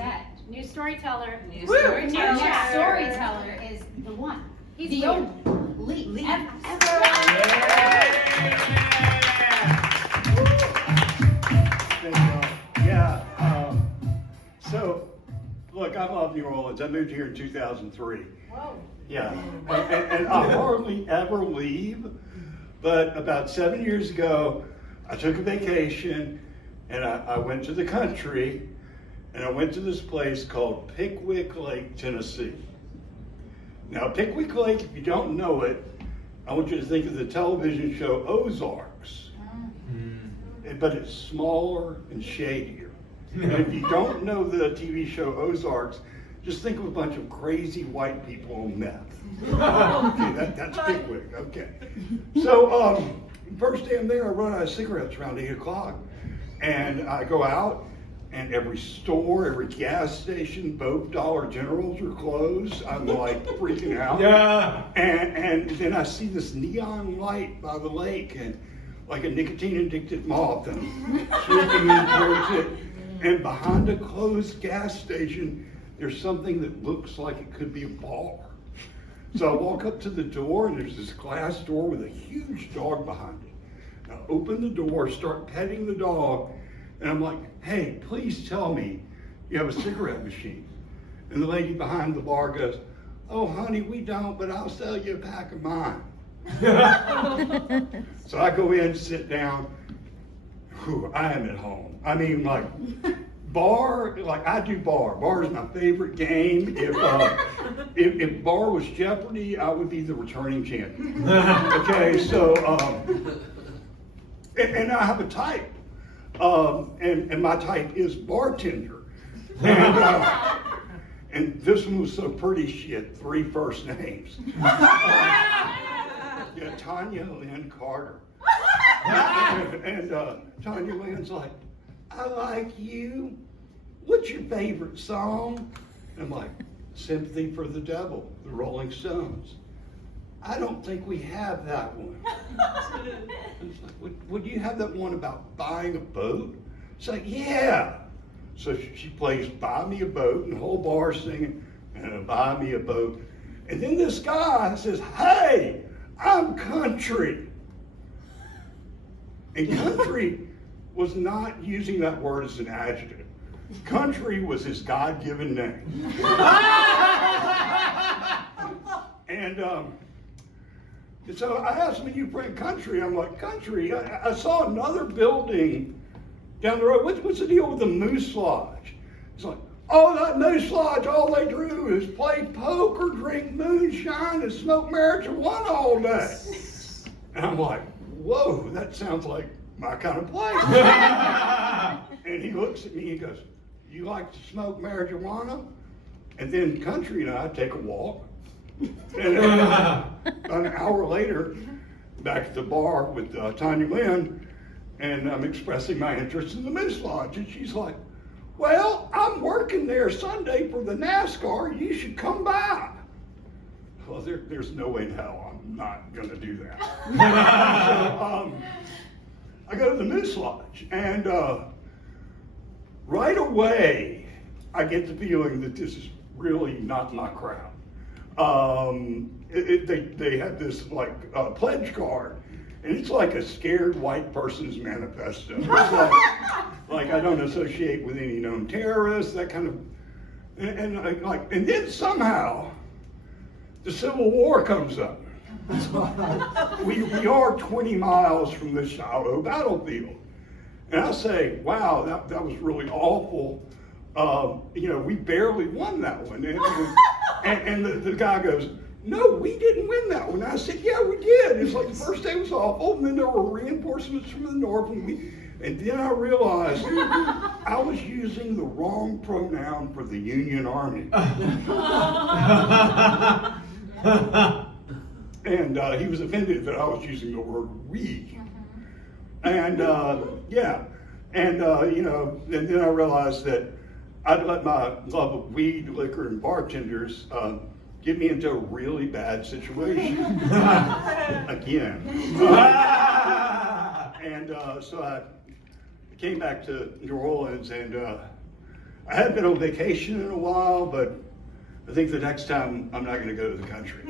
set. New storyteller. New New storyteller. storyteller is the one. He's the only Lead. ever. Thank you. Yeah. So, look, I love New Orleans. I moved here in 2003. Whoa. Yeah. And I hardly ever leave. But about 7 years ago, I took a vacation and I went to the country and I went to this place called Pickwick Lake, Tennessee. Now, Pickwick Lake, if you don't know it, I want you to think of the television show Ozarks. But it's smaller and shadier. And if you don't know the TV show Ozarks, just think of a bunch of crazy white people on meth. Okay, that's Pickwick, okay. So, first day I'm there, I run out of cigarettes around 8 o'clock. And I go out, and every store, every gas station, both Dollar Generals are closed. I'm like freaking out. Yeah. And then I see this neon light by the lake, and like a nicotine-addicted moth, and sweeping in towards it. And behind a closed gas station, there's something that looks like it could be a bar. So I walk up to the door, and there's this glass door with a huge dog behind it. I open the door, start petting the dog, and I'm like, hey, please tell me you have a cigarette machine. And the lady behind the bar goes, oh, honey, we don't, but I'll sell you a pack of mine. So I go in, sit down. Whew, I am at home. I mean, like, bar, like I do bar. Bar is my favorite game. If bar was Jeopardy, I would be the returning champion. Okay, so, and I have a type. And my type is bartender. And this one was so pretty, she had 3 first names. Yeah, Tanya Lynn Carter. And Tanya Lynn's like, I like you. What's your favorite song? And I'm like, Sympathy for the Devil, the Rolling Stones. I don't think we have that one. It's like, would you have that one about buying a boat? It's like, yeah. So she plays Buy Me a Boat, and the whole bar singing, and Buy Me a Boat. And then this guy says, hey, I'm country. And country was not using that word as an adjective. Country was his God-given name. And so I asked him, are you from country? I'm like, country? I saw another building down the road. What's the deal with the Moose Lodge? He's like, oh, that Moose Lodge, all they do is play poker, drink moonshine, and smoke marijuana all day. And I'm like, whoa, that sounds like my kind of place. And he looks at me and goes, you like to smoke marijuana? And then Country and I take a walk. And an hour later, back at the bar with Tanya Lynn, and I'm expressing my interest in the Moose Lodge. And she's like, well, I'm working there Sunday for the NASCAR. You should come by. Well, there's no way in hell I'm not going to do that. So I go to the Moose Lodge, and right away, I get the feeling that this is really not my crowd. They have this like pledge card, and it's like a scared white person's manifesto. It's like I don't associate with any known terrorists, that kind of, and then somehow the Civil War comes up. We are 20 miles from the Shiloh battlefield, and I say, wow, that was really awful. We barely won that one. And the guy goes, no, we didn't win that one. I said, yeah, we did. It's like the first day was awful, and then there were reinforcements from the north, and then I realized I was using the wrong pronoun for the Union Army. And he was offended that I was using the word we. And yeah, and and then I realized that I'd let my love of weed, liquor, and bartenders get me into a really bad situation again. And so I came back to New Orleans, and I haven't been on vacation in a while, but I think the next time I'm not going to go to the country.